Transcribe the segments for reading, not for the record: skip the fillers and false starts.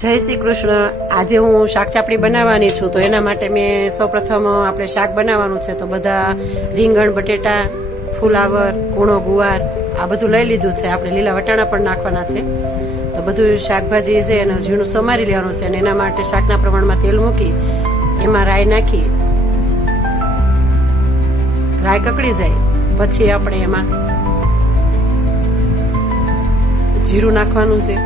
જય શ્રી કૃષ્ણ। આજે હું શાક ચાપડી બનાવવાની છું, તો એના માટે મેં સૌપ્રથમ આપણે શાક બનાવવાનું છે, તો બધા રીંગણ, બટેટા, ફુલાવર, કૂણો ગુવાર આ બધું લઈ લીધું છે। આપણે લીલા વટાણા પણ નાખવાના છે, તો બધું શાકભાજી છે એને ઝીણું સમારી લેવાનું છે અને એના માટે શાકના પ્રમાણમાં તેલ મૂકી એમાં રાઈ નાખી, રાઈ કકડી જાય પછી આપણે એમાં જીરું નાખવાનું છે,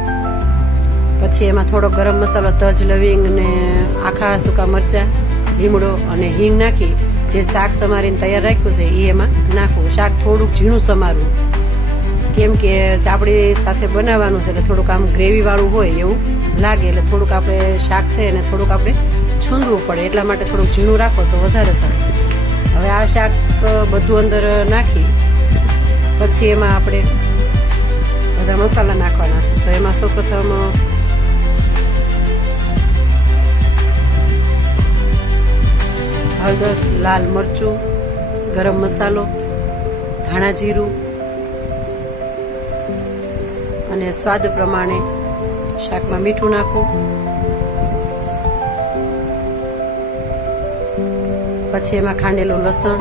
પછી એમાં થોડો ગરમ મસાલો, તજ, લવિંગ ને આખા સૂકા મરચા, લીમડો અને હિંગ નાખી જે શાક સમારીને તૈયાર રાખ્યું છે એ એમાં નાખવું। શાક થોડુંક ઝીણું સમારવું, કેમ કે ચાપડી સાથે બનાવવાનું છે એટલે થોડુંક આમ ગ્રેવી વાળું હોય એવું લાગે, એટલે થોડુંક આપણે શાક છે એને થોડુંક આપણે છૂંદવું પડે, એટલા માટે થોડુંક ઝીણું રાખો તો વધારે સારું। હવે આ શાક બધું અંદર નાખી પછી એમાં આપણે બધા મસાલા નાખવાના છે, તો એમાં સૌપ્રથમ હળદર, લાલ મરચું, ગરમ મસાલો, ધાણા જીરું અને સ્વાદ પ્રમાણે શાકમાં મીઠું નાખવું। પછી એમાં ખાંડેલું લસણ,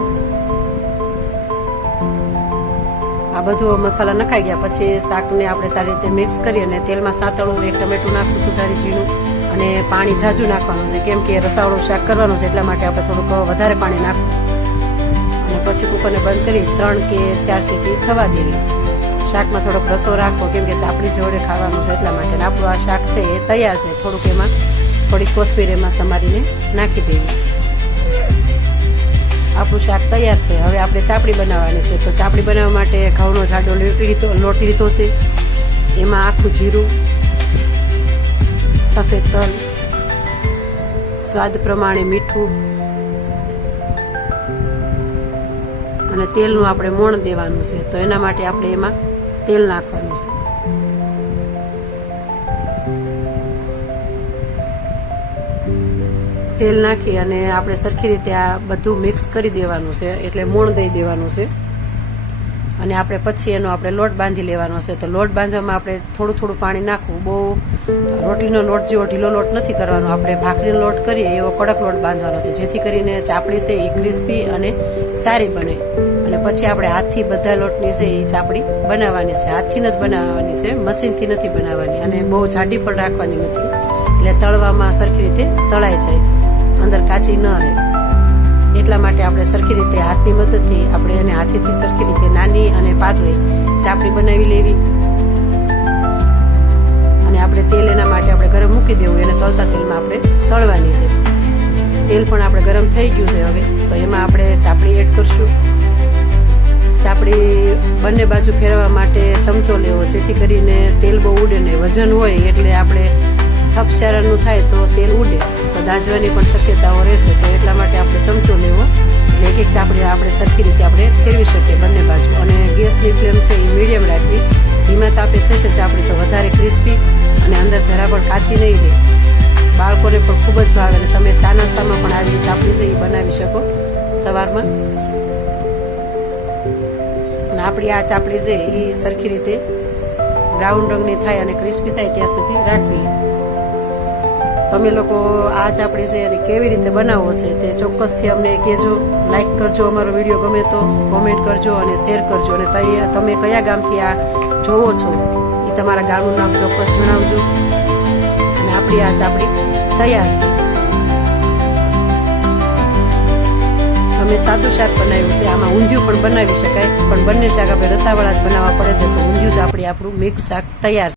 આ બધું મસાલા નખાઈ ગયા પછી શાકને આપણે સારી રીતે મિક્સ કરી અને તેલમાં સાતળું, એક ટમેટું નાખવું સુધારી ઝીણું અને પાણી ઝાઝું નાખવાનું છે, કેમ કે રસાવાળું શાક કરવાનું છે એટલા માટે આપણે થોડુંક વધારે પાણી નાખવું અને પછી કુકરને બંધ કરી 3 કે 4 સીટી થવા દેવી। શાકમાં થોડોક રસો રાખવો, કેમ કે ચાપડી જોડે ખાવાનું છે એટલા માટે। આપણું આ શાક છે એ તૈયાર છે, થોડુંક એમાં થોડી કોથમીર એમાં સમારીને નાખી દેવી। આપણું શાક તૈયાર છે। હવે આપણે ચાપડી બનાવવાની છે, તો ચાપડી બનાવવા માટે ઘઉંનો જાડો લોટ લીધો છે, એમાં આખું જીરું, સફેદ તલ, સ્વાદ પ્રમાણે મીઠું અને તેલનું આપણે મોણ દેવાનું છે, તો એના માટે આપણે એમાં તેલ નાખવાનું છે। તેલ નાખી અને આપણે સરખી રીતે આ બધું મિક્સ કરી દેવાનું છે, એટલે મોણ દઈ દેવાનું છે અને આપણે પછી એનો આપણે લોટ બાંધી લેવાનો છે। તો લોટ બાંધવામાં આપણે થોડું થોડું પાણી નાખવું, બહુ રોટલીનો લોટ જેવો ઢીલો લોટ નથી કરવાનો, આપણે ભાખરીનો લોટ કરીએ એવો કડક લોટ બાંધવાનો છે, જેથી કરીને ચાપડી છે એ ક્રિસ્પી અને સારી બને। અને પછી આપણે હાથથી બધા લોટની છે એ ચાપડી બનાવવાની છે, હાથથી જ બનાવવાની છે, મશીનથી નથી બનાવવાની અને બહુ જાડી પણ રાખવાની નથી, એટલે તળવામાં સરખી રીતે તળાઈ જાય, અંદર કાચી ન રહે, એટલા માટે આપણે સરખી રીતે હાથની મદદથી આપણે એને હાથેથી સરખી રીતે નાની અને પાતળી ચાપડી બનાવી લેવી અને આપણે તેલ એના માટે આપણે ગરમ મૂકી દેવું, એને તળતા તેલમાં આપણે તળવાની છે। તેલ પણ આપણે ગરમ થઈ ગયું છે હવે, તો એમાં આપણે ચાપડી એડ કરશું। ચાપડી બંને બાજુ ફેરવવા માટે ચમચો લેવો, જેથી કરીને તેલ બહુ ઉડે નહીં, વજન હોય એટલે આપણે થપશારાનું થાય તો તેલ ઉડે તો દાઝવાની પણ શક્યતાઓ રહેશે, તો એટલા માટે આપણે ચમચો લેવો, એટલે એક એક ચાપડી આપણે સરખી રીતે આપણે ફેરવી શકીએ બંને બાજુ। અને ગેસની ફ્લેમ છે એ મીડિયમ રાખવી, ધીમા તાપે થશે ચાપડી તો વધારે ક્રિસ્પી અને અંદર જરા પણ કાચી નહીં રહે, બાળકોને પણ ખૂબ જ ભાવે અને તમે ચા નાસ્તામાં પણ આવી ચાપડી છે એ બનાવી શકો સવારમાં। અને આપણી આ ચાપડી છે એ સરખી રીતે બ્રાઉન રંગની થાય અને ક્રિસ્પી થાય ત્યાં સુધી રાખવી। તમે લોકો આ ચાપડી છે એને કેવી રીતે બનાવો છે તે ચોક્કસથી અમને કહેજો, લાઈક કરજો, અમારો વિડીયો ગમે તો કોમેન્ટ કરજો અને શેર કરજો, અને તમે કયા ગામથી આ જોવો છો એ તમારા ગામનું નામ ચોક્કસ જણાવજો। અને આપણી આ ચાપડી તૈયાર છે। અમે સાદું શાક બનાવ્યું છે, આમાં ઊંધિયું પણ બનાવી શકાય, પણ બંને શાક આપણે રસાવાળા જ બનાવવા પડે છે, તો ઊંધિયું ચાપડી આપણું મિક્સ શાક તૈયાર છે।